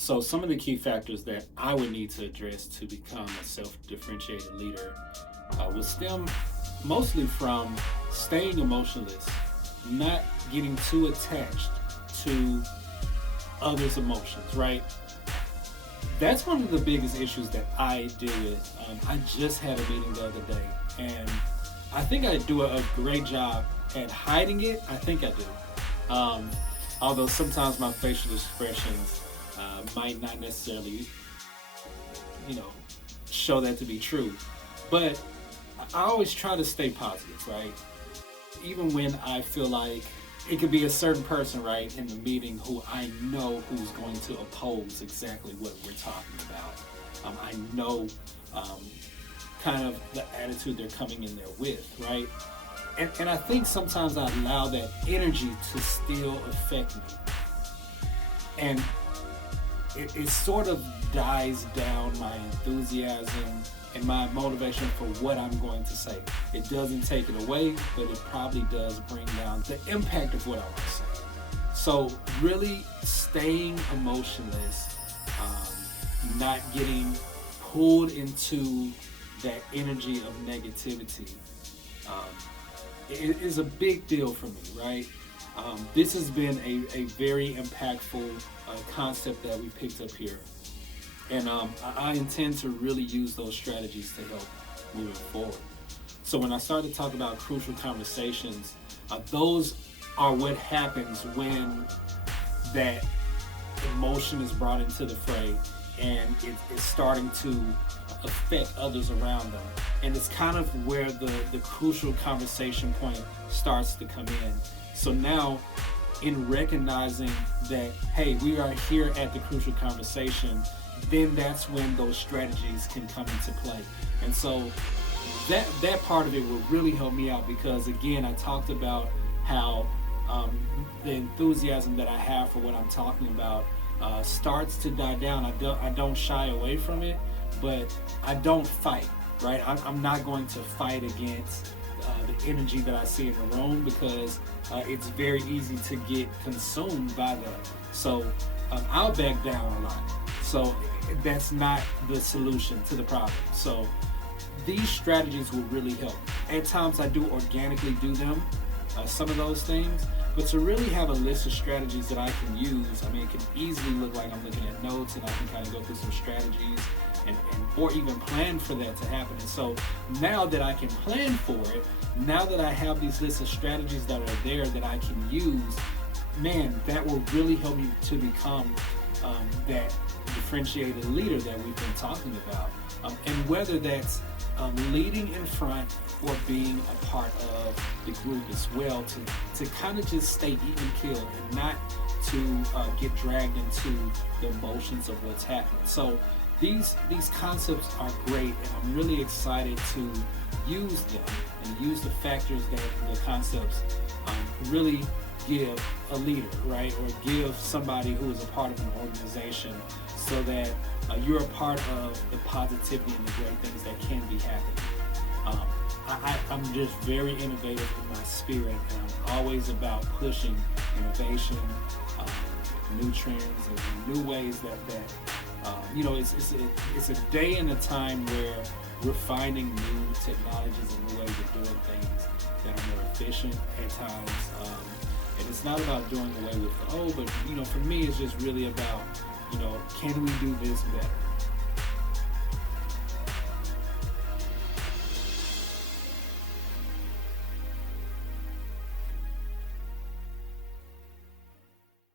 So, some of the key factors that I would need to address to become a self differentiated leader will stem mostly from staying emotionless, not getting too attached to others' emotions, right? That's one of the biggest issues that I deal with. I just had a meeting the other day, and I think I do a great job at hiding it. I think I do. Although sometimes my facial expressions might not necessarily, you know, show that to be true. But I always try to stay positive, right? Even when I feel like it could be a certain person, right, in the meeting who I know who's going to oppose exactly what we're talking about. I know um, kind of the attitude they're coming in there with, right? And I think sometimes I allow that energy to still affect me. And it sort of dies down my enthusiasm and my motivation for what I'm going to say. It doesn't take it away, but it probably does bring down the impact of what I want to say. So, really staying emotionless, not getting pulled into that energy of negativity, um, it is a big deal for me, right? This has been a very impactful concept that we picked up here. And I intend to really use those strategies to help moving forward. So when I started to talk about crucial conversations, those are what happens when that emotion is brought into the fray and it's starting to affect others around them. And it's kind of where the crucial conversation point starts to come in. So now, in recognizing that, hey, we are here at the crucial conversation, then that's when those strategies can come into play. And so that part of it will really help me out because, again, I talked about how the enthusiasm that I have for what I'm talking about starts to die down. I don't shy away from it, but I don't fight, right? I'm not going to fight against the energy that I see in the room because it's very easy to get consumed by that. So I'll back down a lot. So that's not the solution to the problem. So these strategies will really help. At times I do organically do them, some of those things, but to really have a list of strategies that I can use, I mean, it can easily look like I'm looking at notes and I can kind of go through some strategies and or even plan for that to happen. And so now that I can plan for it, now that I have these lists of strategies that are there that I can use, man, that will really help me to become that differentiated leader that we've been talking about. And whether that's leading in front or being a part of the group as well, to kind of just stay even keeled and not to get dragged into the emotions of what's happening. So these concepts are great, and I'm really excited to use them and use the factors that the concepts really give a leader, right? Or give somebody who is a part of an organization so that you're a part of the positivity and the great things that can be happening. I'm just very innovative in my spirit, and I'm always about pushing innovation, new trends, and new ways that it's a day and a time where we're finding new technologies and new ways of doing things that are more efficient at times. And it's not about doing away with the old, but for me, it's just really about can we do this better?